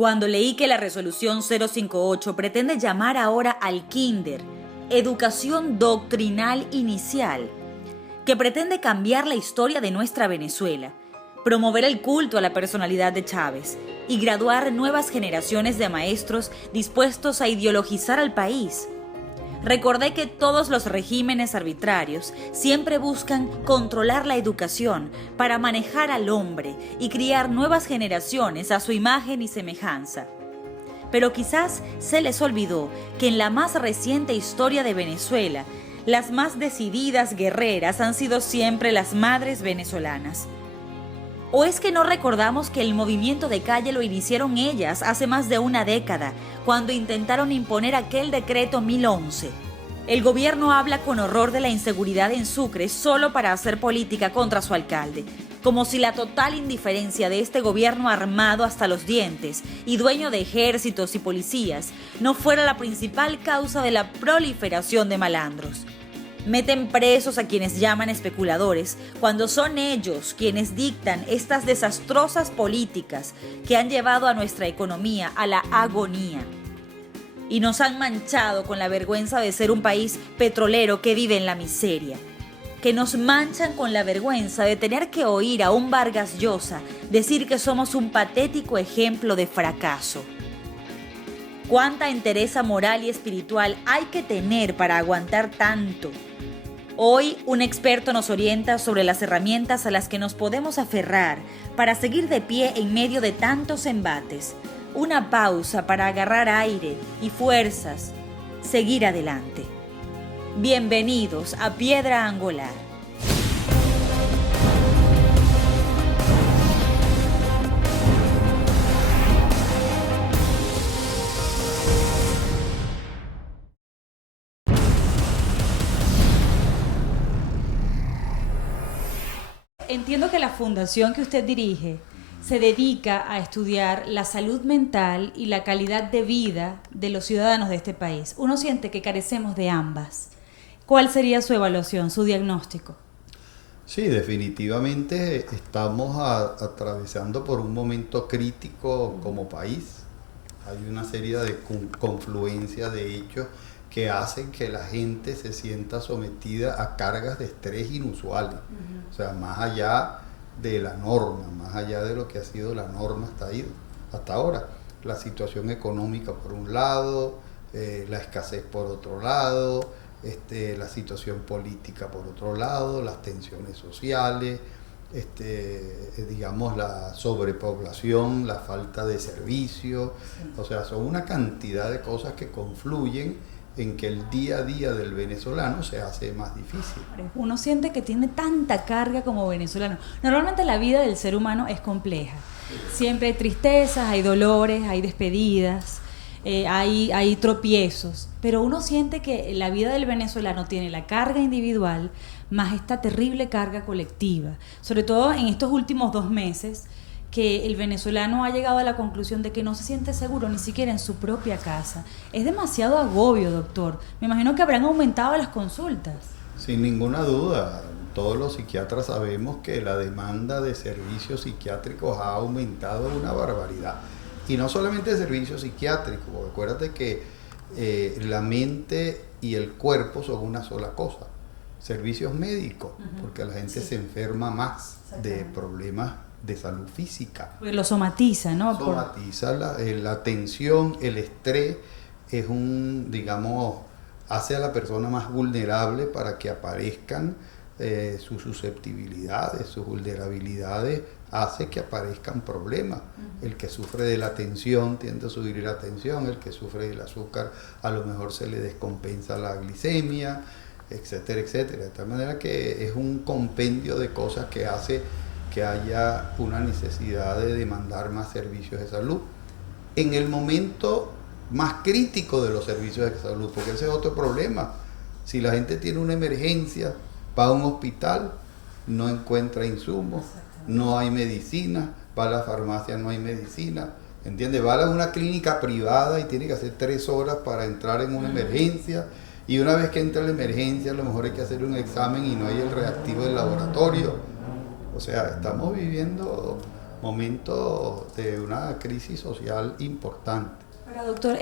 Cuando leí que la resolución 058 pretende llamar ahora al kinder educación doctrinal inicial, que pretende cambiar la historia de nuestra Venezuela, promover el culto a la personalidad de Chávez y graduar nuevas generaciones de maestros dispuestos a ideologizar al país, recordé que todos los regímenes arbitrarios siempre buscan controlar la educación para manejar al hombre y criar nuevas generaciones a su imagen y semejanza. Pero quizás se les olvidó que en la más reciente historia de Venezuela, las más decididas guerreras han sido siempre las madres venezolanas. ¿O es que no recordamos que el movimiento de calle lo iniciaron ellas hace más de una década, cuando intentaron imponer aquel decreto 1011? El gobierno habla con horror de la inseguridad en Sucre solo para hacer política contra su alcalde, como si la total indiferencia de este gobierno armado hasta los dientes y dueño de ejércitos y policías no fuera la principal causa de la proliferación de malandros. Meten presos a quienes llaman especuladores, cuando son ellos quienes dictan estas desastrosas políticas que han llevado a nuestra economía a la agonía. Y nos han manchado con la vergüenza de ser un país petrolero que vive en la miseria. Que nos manchan con la vergüenza de tener que oír a un Vargas Llosa decir que somos un patético ejemplo de fracaso. ¿Cuánta entereza moral y espiritual hay que tener para aguantar tanto? Hoy, un experto nos orienta sobre las herramientas a las que nos podemos aferrar para seguir de pie en medio de tantos embates. Una pausa para agarrar aire y fuerzas, seguir adelante. Bienvenidos a Piedra Angular. Entiendo que la fundación que usted dirige se dedica a estudiar la salud mental y la calidad de vida de los ciudadanos de este país. Uno siente que carecemos de ambas. ¿Cuál sería su evaluación, su diagnóstico? Sí, definitivamente estamos atravesando por un momento crítico como país. Hay una serie de confluencias de hechos que hacen que la gente se sienta sometida a cargas de estrés inusuales. O sea, más allá de la norma, más allá de lo que ha sido la norma hasta ahora. La situación económica por un lado, la escasez por otro lado, la situación política por otro lado, las tensiones sociales, digamos la sobrepoblación, la falta de servicios. O sea, son una cantidad de cosas que confluyen en que el día a día del venezolano se hace más difícil. Uno siente que tiene tanta carga como venezolano. Normalmente la vida del ser humano es compleja. Siempre hay tristezas, hay dolores, hay despedidas, hay tropiezos. Pero uno siente que la vida del venezolano tiene la carga individual más esta terrible carga colectiva. Sobre todo en estos últimos 2 meses, que el venezolano ha llegado a la conclusión de que no se siente seguro ni siquiera en su propia casa. Es demasiado agobio, doctor. Me imagino que habrán aumentado las consultas. Sin ninguna duda. Todos los psiquiatras sabemos que la demanda de servicios psiquiátricos ha aumentado una barbaridad. Y no solamente de servicios psiquiátricos, porque acuérdate que la mente y el cuerpo son una sola cosa. Servicios médicos, porque la gente se enferma más de problemas de salud física. Porque lo somatiza, ¿no? Somatiza la tensión, el estrés, es hace a la persona más vulnerable para que aparezcan sus susceptibilidades, sus vulnerabilidades, hace que aparezcan problemas. El que sufre de la tensión tiende a subir la tensión, el que sufre del azúcar a lo mejor se le descompensa la glicemia, etcétera, etcétera. De tal manera que es un compendio de cosas que hace que haya una necesidad de demandar más servicios de salud en el momento más crítico de los servicios de salud, porque ese es otro problema. Si la gente tiene una emergencia, va a un hospital, no encuentra insumos, no hay medicina, va a la farmacia, no hay medicina, ¿entiendes? Va a una clínica privada y tiene que hacer 3 horas para entrar en una emergencia, y una vez que entra en la emergencia a lo mejor hay que hacer un examen y no hay el reactivo del laboratorio. O sea, estamos viviendo momento de una crisis social importante. Pero doctor,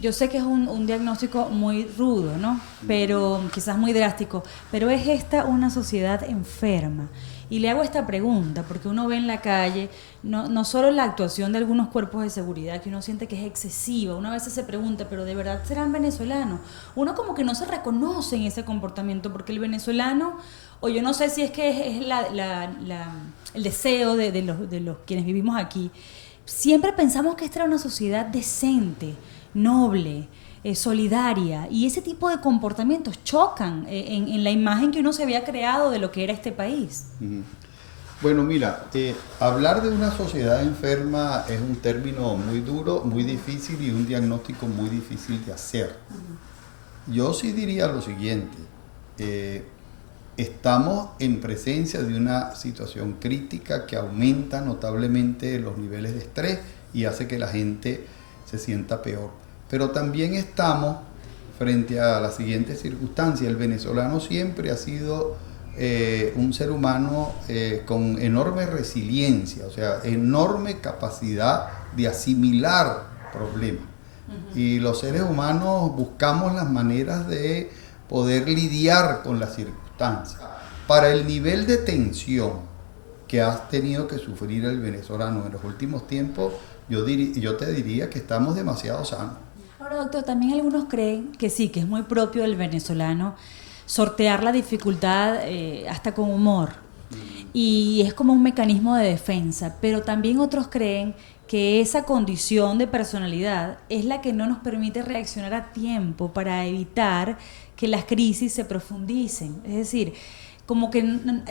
yo sé que es un diagnóstico muy rudo, ¿no? Pero quizás muy drástico, pero ¿es esta una sociedad enferma? Y le hago esta pregunta porque uno ve en la calle no solo la actuación de algunos cuerpos de seguridad que uno siente que es excesiva, uno a veces se pregunta, pero ¿de verdad serán venezolanos? Uno como que no se reconoce en ese comportamiento porque el venezolano, o yo no sé si es que es el deseo de los quienes vivimos aquí, siempre pensamos que esta era una sociedad decente, noble, solidaria, y ese tipo de comportamientos chocan en la imagen que uno se había creado de lo que era este país. Bueno, mira, hablar de una sociedad enferma es un término muy duro, muy difícil y un diagnóstico muy difícil de hacer. Yo sí diría lo siguiente, estamos en presencia de una situación crítica que aumenta notablemente los niveles de estrés y hace que la gente se sienta peor. Pero también estamos frente a la siguiente circunstancia. El venezolano siempre ha sido un ser humano con enorme resiliencia, o sea, enorme capacidad de asimilar problemas. Y los seres humanos buscamos las maneras de poder lidiar con las circunstancias. Para el nivel de tensión que ha tenido que sufrir el venezolano en los últimos tiempos, yo te diría que estamos demasiado sanos. Ahora, doctor, también algunos creen que sí, que es muy propio del venezolano sortear la dificultad hasta con humor. Y es como un mecanismo de defensa, pero también otros creen que esa condición de personalidad es la que no nos permite reaccionar a tiempo para evitar que las crisis se profundicen. Es decir, como que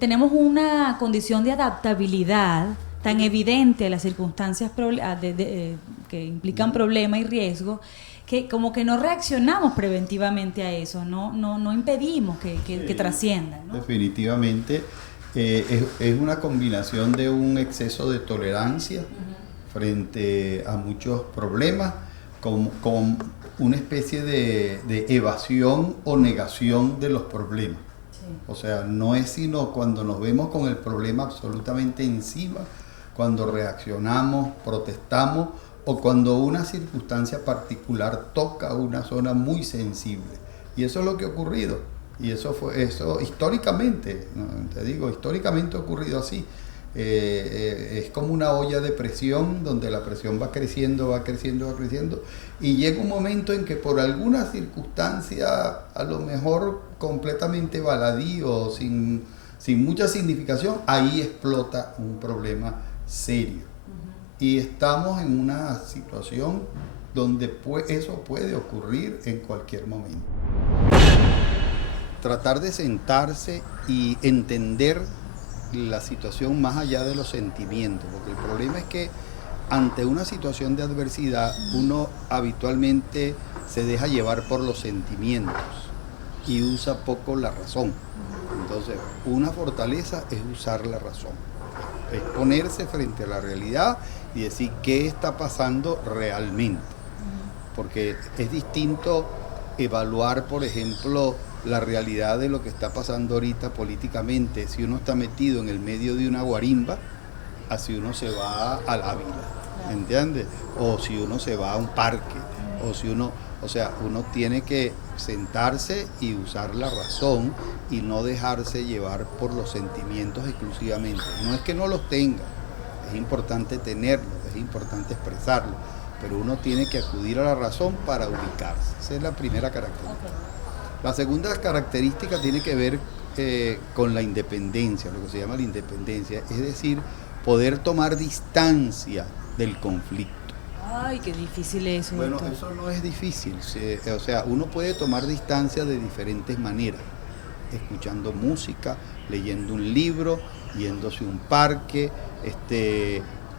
tenemos una condición de adaptabilidad tan evidente a las circunstancias que implican problema y riesgo, que como que no reaccionamos preventivamente a eso, no impedimos que trasciendan, ¿no? Definitivamente es una combinación de un exceso de tolerancia frente a muchos problemas, con una especie de evasión o negación de los problemas. Sí. O sea, no es sino cuando nos vemos con el problema absolutamente encima, cuando reaccionamos, protestamos, o cuando una circunstancia particular toca una zona muy sensible. Y eso es lo que ha ocurrido. Y eso históricamente, ¿no? Te digo, históricamente ha ocurrido así. Es como una olla de presión donde la presión va creciendo, va creciendo, va creciendo. Y llega un momento en que por alguna circunstancia, a lo mejor completamente baladí o sin mucha significación, ahí explota un problema serio. Y estamos en una situación donde eso puede ocurrir en cualquier momento. Tratar de sentarse y entender la situación más allá de los sentimientos, porque el problema es que ante una situación de adversidad uno habitualmente se deja llevar por los sentimientos y usa poco la razón. Entonces, una fortaleza es usar la razón, es ponerse frente a la realidad y decir qué está pasando realmente, porque es distinto evaluar, por ejemplo, la realidad de lo que está pasando ahorita políticamente, si uno está metido en el medio de una guarimba, así uno se va al Ávila, ¿entiendes? O si uno se va a un parque, uno tiene que sentarse y usar la razón y no dejarse llevar por los sentimientos exclusivamente. No es que no los tenga, es importante tenerlos, es importante expresarlos, pero uno tiene que acudir a la razón para ubicarse. Esa es la primera característica. La segunda característica tiene que ver con la independencia, lo que se llama la independencia, es decir, poder tomar distancia del conflicto. Ay, qué difícil es eso. Bueno, eso no es difícil, o sea, uno puede tomar distancia de diferentes maneras, escuchando música, leyendo un libro, yéndose a un parque,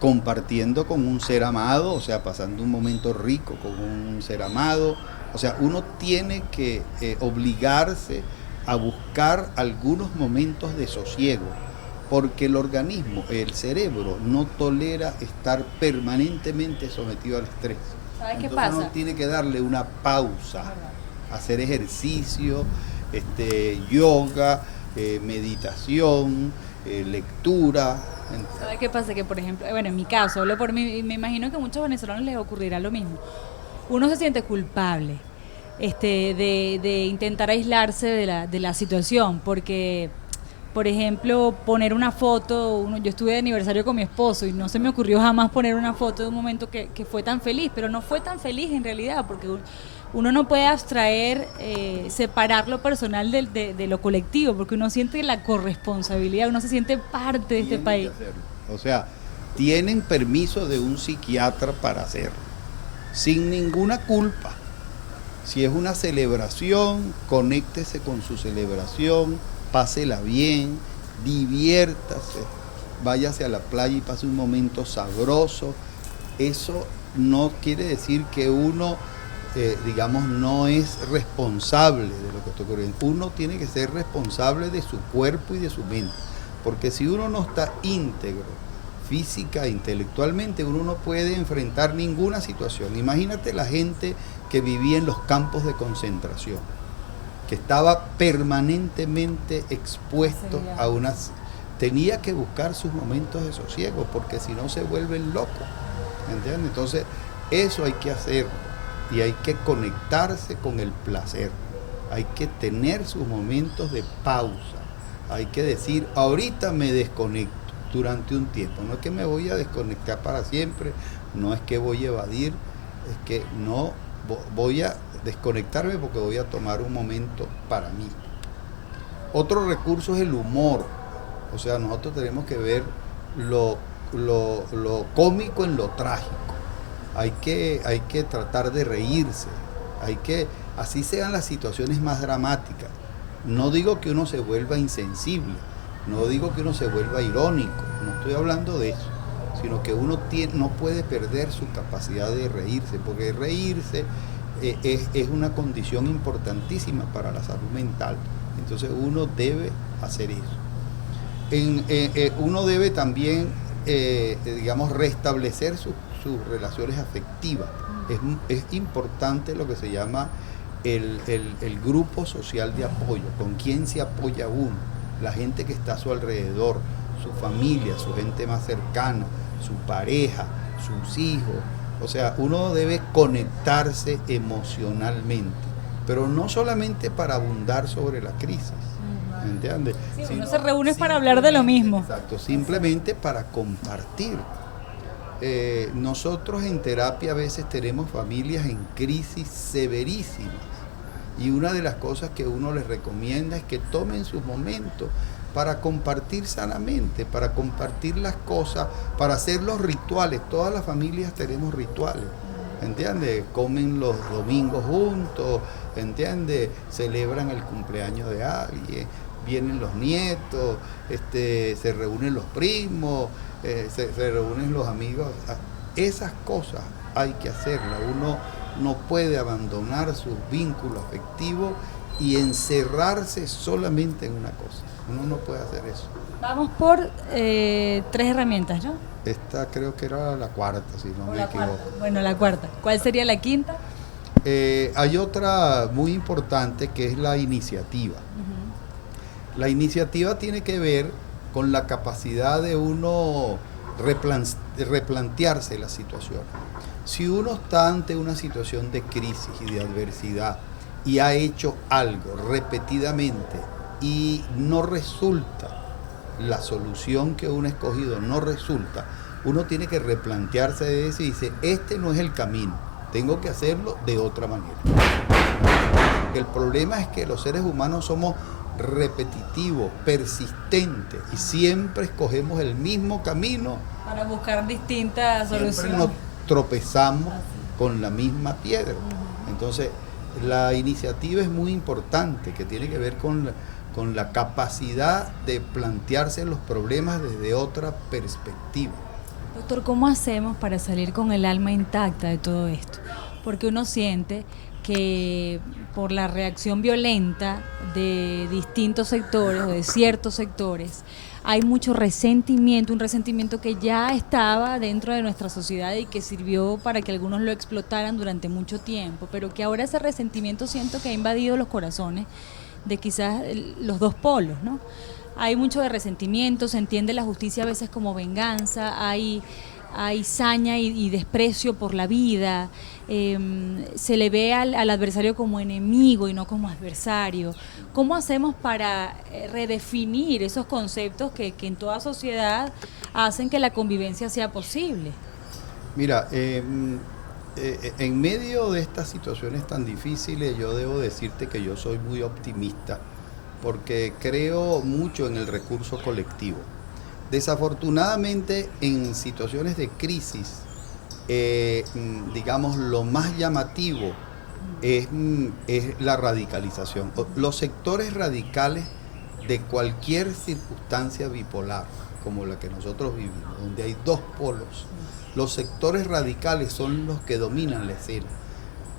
compartiendo con un ser amado, o sea, pasando un momento rico con un ser amado. O sea, uno tiene que obligarse a buscar algunos momentos de sosiego, porque el organismo, el cerebro, no tolera estar permanentemente sometido al estrés. ¿Sabes qué pasa? Uno tiene que darle una pausa, hacer ejercicio, yoga, meditación, lectura. ¿Sabe qué pasa? Que por ejemplo, bueno, en mi caso, hablo por mí, y me imagino que a muchos venezolanos les ocurrirá lo mismo. Uno se siente culpable de intentar aislarse de la situación, porque, por ejemplo, poner una foto, yo estuve de aniversario con mi esposo y no se me ocurrió jamás poner una foto de un momento que fue tan feliz, pero no fue tan feliz en realidad, porque uno no puede abstraer, separar lo personal de lo colectivo, porque uno siente la corresponsabilidad, uno se siente parte de este país. O sea, tienen permiso de un psiquiatra para hacerlo, sin ninguna culpa. Si es una celebración, conéctese con su celebración, pásela bien, diviértase, váyase a la playa y pase un momento sabroso. Eso no quiere decir que uno, digamos, no es responsable de lo que está ocurriendo. Uno tiene que ser responsable de su cuerpo y de su mente, porque si uno no está íntegro, física e intelectualmente, uno no puede enfrentar ninguna situación. Imagínate la gente que vivía en los campos de concentración, que estaba permanentemente expuesto a unas... Tenía que buscar sus momentos de sosiego, porque si no se vuelven locos, ¿entiendes? Entonces, eso hay que hacerlo, y hay que conectarse con el placer, hay que tener sus momentos de pausa, hay que decir, ahorita me desconecto durante un tiempo, no es que me voy a desconectar para siempre, no es que voy a evadir, es que no voy a desconectarme porque voy a tomar un momento para mí. Otro recurso es el humor, o sea, nosotros tenemos que ver lo cómico en lo trágico, hay que tratar de reírse, así sean las situaciones más dramáticas. No digo que uno se vuelva insensible, no digo que uno se vuelva irónico, no estoy hablando de eso, sino que uno no puede perder su capacidad de reírse, porque reírse es una condición importantísima para la salud mental. Entonces uno debe hacer eso. Uno debe también, digamos, restablecer sus relaciones afectivas. Es importante lo que se llama el grupo social de apoyo, con quién se apoya uno, la gente que está a su alrededor, su familia, su gente más cercana, su pareja, sus hijos. O sea, uno debe conectarse emocionalmente, pero no solamente para abundar sobre la crisis, ¿entiendes? Sí, uno se reúne para hablar de lo mismo. Exacto, simplemente para compartir. Nosotros en terapia a veces tenemos familias en crisis severísimas, y una de las cosas que uno les recomienda es que tomen sus momentos para compartir sanamente, para compartir las cosas, para hacer los rituales. Todas las familias tenemos rituales, ¿entiendes? Comen los domingos juntos, ¿entiendes? Celebran el cumpleaños de alguien, vienen los nietos, se reúnen los primos, se reúnen los amigos. Esas cosas hay que hacerlas. Uno no puede abandonar sus vínculos afectivos y encerrarse solamente en una cosa. Uno no puede hacer eso. Vamos por 3 herramientas, ¿no? Esta creo que era la cuarta, si no me equivoco. Bueno, la cuarta. ¿Cuál sería la quinta? Hay otra muy importante que es la iniciativa. La iniciativa tiene que ver con la capacidad de uno replantearse la situación. Si uno está ante una situación de crisis y de adversidad y ha hecho algo repetidamente y no resulta, la solución que uno ha escogido no resulta, uno tiene que replantearse de eso y dice, este no es el camino, tengo que hacerlo de otra manera. El problema es que los seres humanos somos repetitivos, persistentes, y siempre escogemos el mismo camino para buscar distintas soluciones. Tropezamos con la misma piedra. Entonces, la iniciativa es muy importante, que tiene que ver con la capacidad de plantearse los problemas desde otra perspectiva. Doctor, ¿cómo hacemos para salir con el alma intacta de todo esto? Porque uno siente que por la reacción violenta de distintos sectores o de ciertos sectores, hay mucho resentimiento, un resentimiento que ya estaba dentro de nuestra sociedad y que sirvió para que algunos lo explotaran durante mucho tiempo, pero que ahora ese resentimiento siento que ha invadido los corazones de quizás los dos polos, ¿no? hay mucho de resentimiento, se entiende la justicia a veces como venganza, hay saña y desprecio por la vida, se le ve al adversario como enemigo y no como adversario. ¿Cómo hacemos para redefinir esos conceptos que en toda sociedad hacen que la convivencia sea posible? Mira, en medio de estas situaciones tan difíciles, yo debo decirte que yo soy muy optimista, porque creo mucho en el recurso colectivo. Desafortunadamente, en situaciones de crisis, digamos, lo más llamativo es la radicalización. Los sectores radicales de cualquier circunstancia bipolar, como la que nosotros vivimos, donde hay dos polos, los sectores radicales son los que dominan la escena.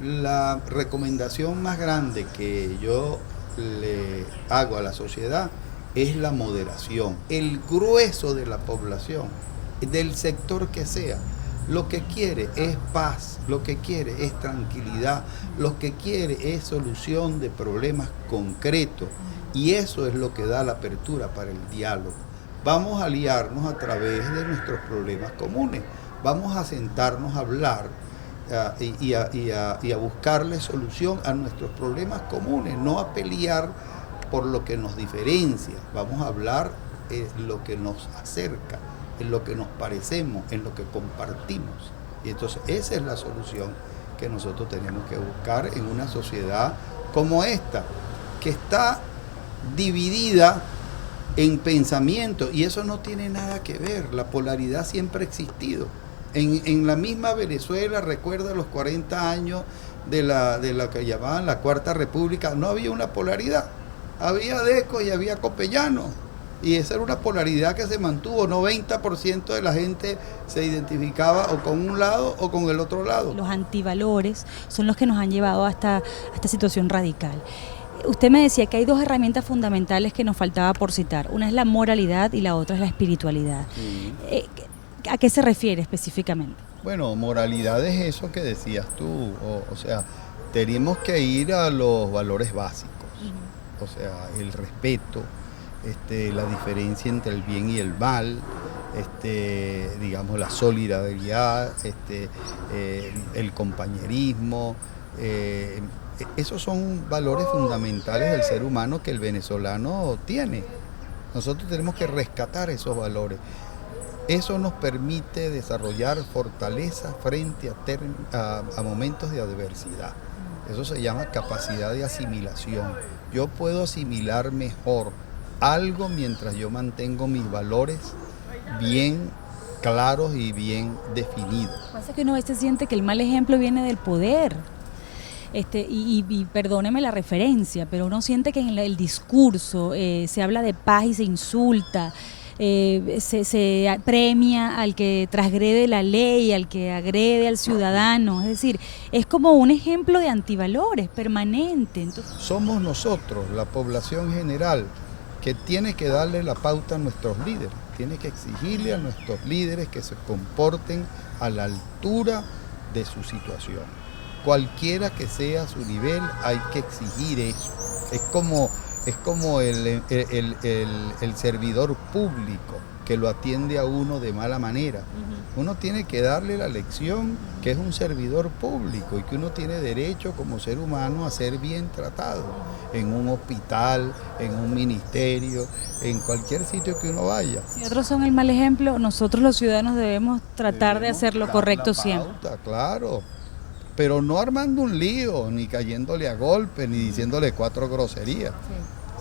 La recomendación más grande que yo le hago a la sociedad es la moderación. El grueso de la población, del sector que sea, lo que quiere es paz, lo que quiere es tranquilidad, lo que quiere es solución de problemas concretos, y eso es lo que da la apertura para el diálogo. Vamos a aliarnos a través de nuestros problemas comunes, vamos a sentarnos a hablar y a buscarle solución a nuestros problemas comunes, no a pelear por lo que nos diferencia. Vamos a hablar en lo que nos acerca, en lo que nos parecemos, en lo que compartimos. Y entonces esa es la solución que nosotros tenemos que buscar en una sociedad como esta, que está dividida en pensamiento, y eso no tiene nada que ver. La polaridad siempre ha existido. En la misma Venezuela, recuerda los 40 años de la que llamaban la Cuarta República, no había una polaridad. Había Deco y había Copellano, y esa era una polaridad que se mantuvo. 90% de la gente se identificaba o con un lado o con el otro lado. Los antivalores son los que nos han llevado a esta situación radical. Usted me decía que hay dos herramientas fundamentales que nos faltaba por citar. Una es la moralidad y la otra es la espiritualidad. Sí. ¿A qué se refiere específicamente? Bueno, moralidad es eso que decías tú, o sea, tenemos que ir a los valores básicos. O sea, el respeto, la diferencia entre el bien y el mal, digamos, la solidaridad, el compañerismo. Esos son valores fundamentales del ser humano que el venezolano tiene. Nosotros tenemos que rescatar esos valores. Eso nos permite desarrollar fortaleza frente a momentos de adversidad. Eso se llama capacidad de asimilación. Yo puedo asimilar mejor algo mientras yo mantengo mis valores bien claros y bien definidos. Lo que pasa es que uno a veces siente que el mal ejemplo viene del poder. Y perdóneme la referencia, pero uno siente que en el discurso se habla de paz y se insulta. Se premia al que transgrede la ley, al que agrede al ciudadano. Es decir, es como un ejemplo de antivalores permanente. Entonces, somos nosotros, la población general, que tiene que darle la pauta a nuestros líderes, tiene que exigirle a nuestros líderes que se comporten a la altura de su situación. Cualquiera que sea su nivel, hay que exigir eso. Es como el servidor público que lo atiende a uno de mala manera. Uno tiene que darle la lección que es un servidor público y que uno tiene derecho como ser humano a ser bien tratado en un hospital, en un ministerio, en cualquier sitio que uno vaya. Si otros son el mal ejemplo, nosotros los ciudadanos debemos tratar de hacer lo correcto siempre. Claro, pero no armando un lío, ni cayéndole a golpes, ni diciéndole 4 groserías. Sí.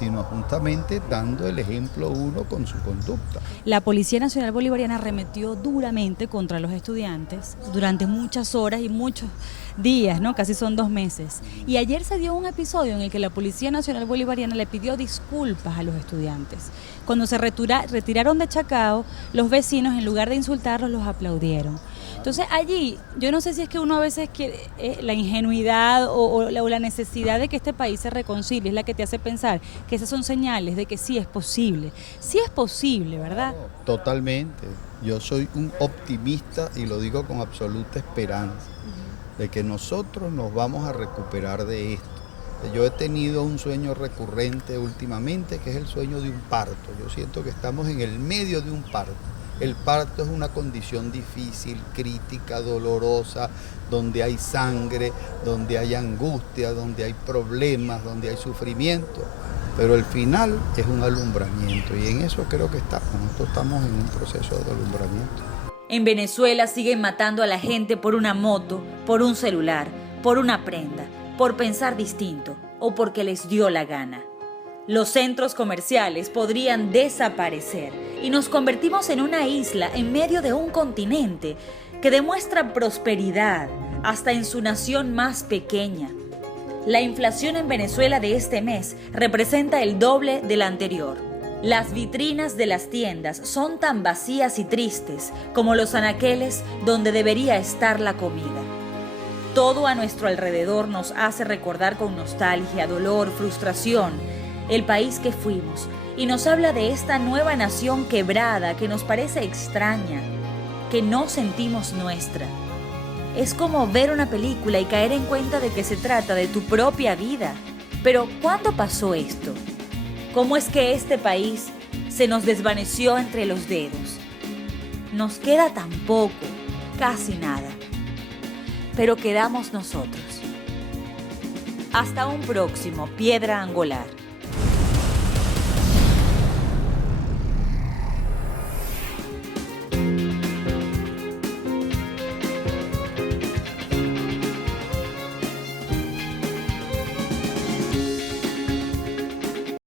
Sino justamente dando el ejemplo uno con su conducta. La Policía Nacional Bolivariana arremetió duramente contra los estudiantes durante muchas horas y muchos días, ¿no? Casi son 2 meses. Y ayer se dio un episodio en el que la Policía Nacional Bolivariana le pidió disculpas a los estudiantes. Cuando se retiraron de Chacao, los vecinos, en lugar de insultarlos, los aplaudieron. Entonces allí, yo no sé si es que uno a veces quiere, la ingenuidad o la necesidad de que este país se reconcilie es la que te hace pensar que esas son señales de que sí es posible. Sí es posible, ¿verdad? Totalmente. Yo soy un optimista y lo digo con absoluta esperanza de que nosotros nos vamos a recuperar de esto. Yo he tenido un sueño recurrente últimamente, que es el sueño de un parto. Yo siento que estamos en el medio de un parto. El parto es una condición difícil, crítica, dolorosa, donde hay sangre, donde hay angustia, donde hay problemas, donde hay sufrimiento. Pero el final es un alumbramiento y en eso creo que estamos. Nosotros estamos en un proceso de alumbramiento. En Venezuela siguen matando a la gente por una moto, por un celular, por una prenda, por pensar distinto o porque les dio la gana. Los centros comerciales podrían desaparecer y nos convertimos en una isla en medio de un continente que demuestra prosperidad hasta en su nación más pequeña. La inflación en Venezuela de este mes representa el doble de la anterior. Las vitrinas de las tiendas son tan vacías y tristes como los anaqueles donde debería estar la comida. Todo a nuestro alrededor nos hace recordar con nostalgia, dolor, frustración, el país que fuimos, y nos habla de esta nueva nación quebrada que nos parece extraña, que no sentimos nuestra. Es como ver una película y caer en cuenta de que se trata de tu propia vida. Pero, ¿cuándo pasó esto? ¿Cómo es que este país se nos desvaneció entre los dedos? Nos queda tan poco, casi nada. Pero quedamos nosotros. Hasta un próximo Piedra Angular.